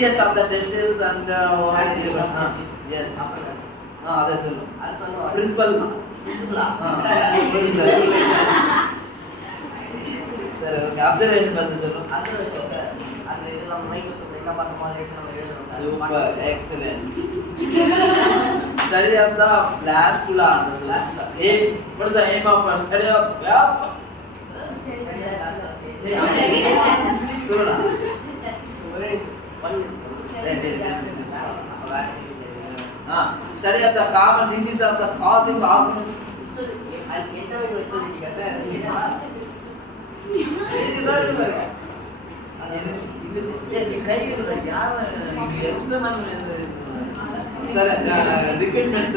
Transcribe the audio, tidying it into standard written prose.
Yes, of the testicles and what is it? Yes. That's it. Principal. Sir, observation ಬಂತು sir. Super, excellent. Study of the blastula. Aim. What is the aim of study of? Suruna. Study of the common disease of the causing organisms. Sir, requirements.